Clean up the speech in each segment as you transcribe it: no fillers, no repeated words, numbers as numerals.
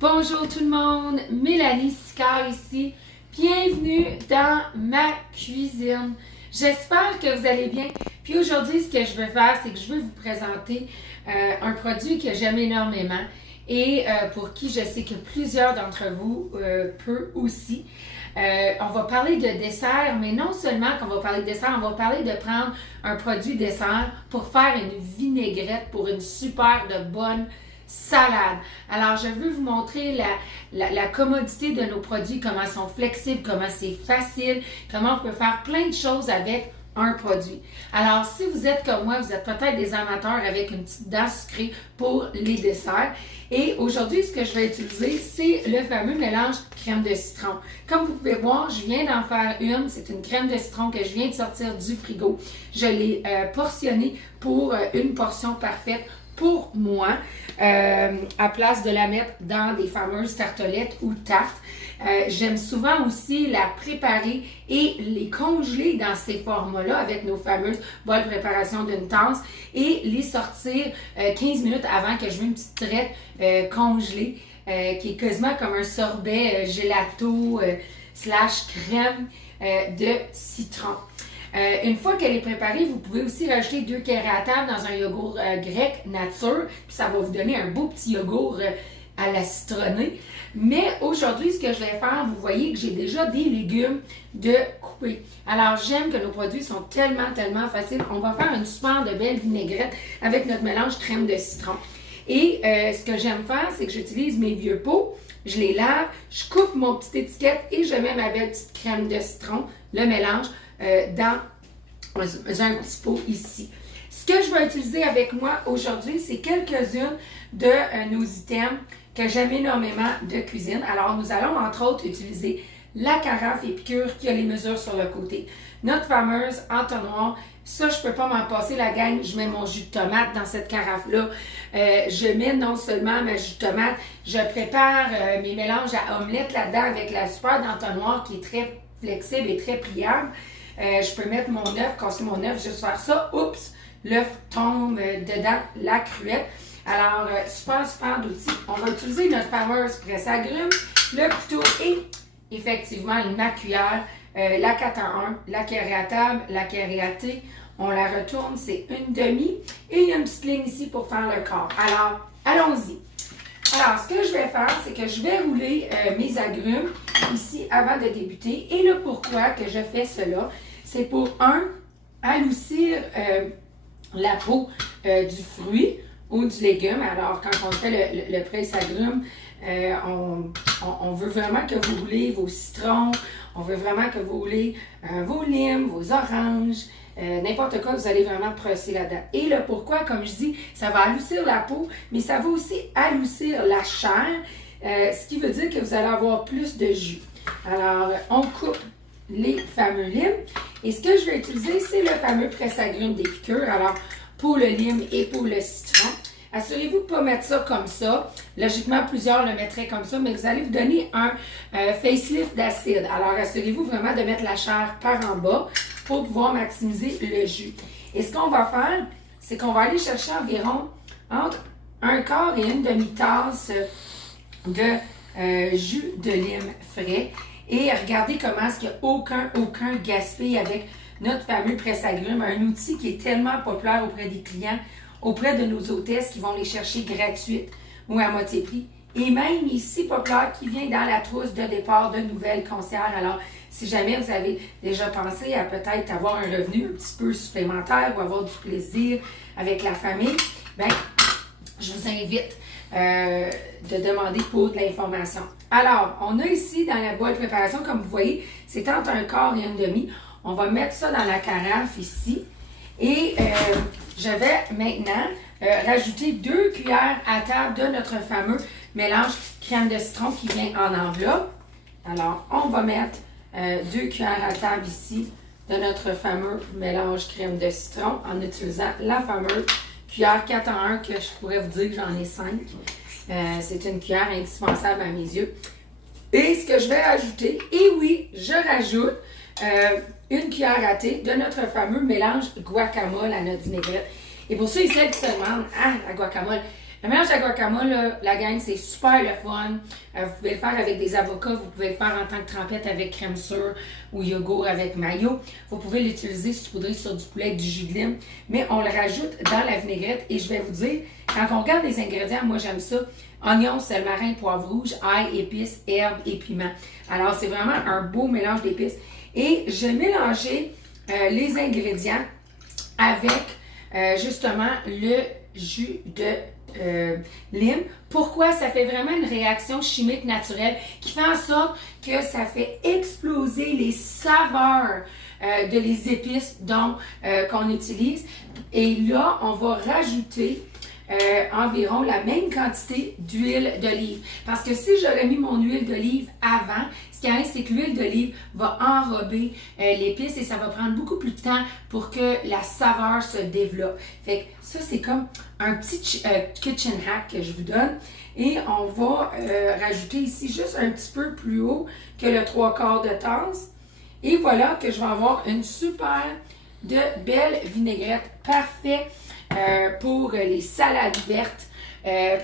Bonjour tout le monde, Mélanie Sicard ici. Bienvenue dans ma cuisine. J'espère que vous allez bien. Puis aujourd'hui, ce que je vais faire, c'est que je vais vous présenter un produit que j'aime énormément et pour qui je sais que plusieurs d'entre vous peut aussi. On va parler de dessert, mais non seulement qu'on va parler de dessert, on va parler de prendre un produit dessert pour faire une vinaigrette pour une super de bonne salade. Alors, je veux vous montrer la commodité de nos produits, comment ils sont flexibles, comment c'est facile, comment on peut faire plein de choses avec un produit. Alors, si vous êtes comme moi, vous êtes peut-être des amateurs avec une petite dent sucrée pour les desserts. Et aujourd'hui, ce que je vais utiliser, c'est le fameux mélange crème de citron. Comme vous pouvez voir, je viens d'en faire une. C'est une crème de citron que je viens de sortir du frigo. Je l'ai portionnée pour une portion parfaite pour moi, à place de la mettre dans des fameuses tartelettes ou tartes. J'aime souvent aussi la préparer et les congeler dans ces formats-là avec nos fameuses bols de préparation d'une tasse et les sortir 15 minutes avant que je veux une petite traite congelée qui est quasiment comme un sorbet gelato slash crème de citron. Une fois qu'elle est préparée, vous pouvez aussi rajouter 2 kératams dans un yogourt grec nature, puis ça va vous donner un beau petit yogourt à la citronnée. Mais aujourd'hui, ce que je vais faire, vous voyez que j'ai déjà des légumes de couper. Alors, j'aime que nos produits sont tellement faciles. On va faire une super de belle vinaigrette avec notre mélange crème de citron. Et ce que j'aime faire, c'est que j'utilise mes vieux pots, je les lave, je coupe mon petite étiquette et je mets ma belle petite crème de citron, le mélange, dans un petit pot ici. Ce que je vais utiliser avec moi aujourd'hui, c'est quelques-unes de nos items que j'aime énormément de cuisine. Alors, nous allons entre autres utiliser la carafe Épicure qui a les mesures sur le côté. Notre fameuse entonnoir, ça je peux pas m'en passer la gang, je mets mon jus de tomate dans cette carafe-là. Je mets non seulement ma jus de tomate, je prépare mes mélanges à omelette là-dedans avec la super d'entonnoir qui est très flexible et très pliable. Je peux mettre mon œuf, casser mon œuf, juste faire ça. Oups, l'œuf tombe dedans la cruette. Alors, super d'outils. On va utiliser notre fameuse presse agrumes, le couteau et effectivement ma cuillère, la 4 en 1, la cuillère à table, la cuillère à thé. On la retourne, c'est une demi. Et il y a une petite ligne ici pour faire le quart. Alors, allons-y. Alors, ce que je vais faire, c'est que je vais rouler mes agrumes ici avant de débuter. Et le pourquoi que je fais cela, c'est pour adoucir la peau du fruit ou du légume. Alors, quand on fait le presse agrumes, on veut vraiment que vous roulez vos citrons, on veut vraiment que vous roulez vos limes, vos oranges, n'importe quoi, vous allez vraiment presser là-dedans. Et le pourquoi, comme je dis, ça va adoucir la peau, mais ça va aussi adoucir la chair, ce qui veut dire que vous allez avoir plus de jus. Alors, on coupe les fameux limes. Et ce que je vais utiliser, c'est le fameux presse-agrumes d'Épicure. Alors, pour le lime et pour le citron. Assurez-vous de ne pas mettre ça comme ça. Logiquement, plusieurs le mettraient comme ça, mais vous allez vous donner un facelift d'acide. Alors, assurez-vous vraiment de mettre la chair par en bas pour pouvoir maximiser le jus. Et ce qu'on va faire, c'est qu'on va aller chercher environ entre un quart et une demi-tasse de jus de lime frais. Et regardez comment est-ce qu'il n'y a aucun gaspillage avec notre fameux presse-agrumes, un outil qui est tellement populaire auprès des clients, auprès de nos hôtesses qui vont les chercher gratuites ou à moitié prix. Et même ici, populaire, qui vient dans la trousse de départ de nouvelles concierges. Alors, si jamais vous avez déjà pensé à peut-être avoir un revenu un petit peu supplémentaire ou avoir du plaisir avec la famille, bien, je vous invite de demander pour de l'information. Alors, on a ici dans la boîte de préparation, comme vous voyez, c'est entre un quart et une demi. On va mettre ça dans la carafe ici. Et je vais maintenant rajouter 2 cuillères à table de notre fameux mélange crème de citron qui vient en enveloppe. Alors, on va mettre 2 cuillères à table ici de notre fameux mélange crème de citron en utilisant la fameuse cuillère 4 en 1 que je pourrais vous dire que j'en ai 5. C'est une cuillère indispensable à mes yeux. Et ce que je vais rajouter, et oui, je rajoute une cuillère à thé de notre fameux mélange guacamole à notre vinaigrette. Et pour ceux et celles qui se demandent, ah, la guacamole, Le mélange à guacamole, là, la gang, c'est super le fun. Vous pouvez le faire avec des avocats, vous pouvez le faire en tant que trempette avec crème sûre ou yogourt avec mayo. Vous pouvez l'utiliser saupoudré sur du poulet avec du jus de lime, mais on le rajoute dans la vinaigrette et je vais vous dire, quand on regarde les ingrédients, moi j'aime ça, oignons, sel marin, poivre rouge, ail, épices, herbes et piments. Alors c'est vraiment un beau mélange d'épices. Et je vais mélanger les ingrédients avec justement le jus de lime. Pourquoi? Ça fait vraiment une réaction chimique naturelle qui fait en sorte que ça fait exploser les saveurs de les épices qu'on utilise. Et là, on va rajouter environ la même quantité d'huile d'olive. Parce que si j'aurais mis mon huile d'olive avant, ce qui arrive, c'est que l'huile d'olive va enrober l'épice et ça va prendre beaucoup plus de temps pour que la saveur se développe. Fait que ça, c'est comme un petit kitchen hack que je vous donne. Et on va rajouter ici juste un petit peu plus haut que le 3/4 de tasse. Et voilà que je vais avoir une super de belle vinaigrette. Parfait pour les salades vertes.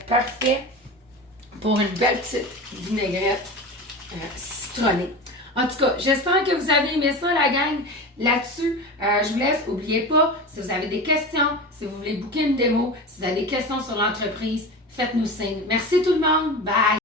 Parfait pour une belle petite vinaigrette citronnée. En tout cas, j'espère que vous avez aimé ça, la gang. Là-dessus, je vous laisse. N'oubliez pas, si vous avez des questions, si vous voulez booker une démo, si vous avez des questions sur l'entreprise, faites-nous signe. Merci tout le monde. Bye!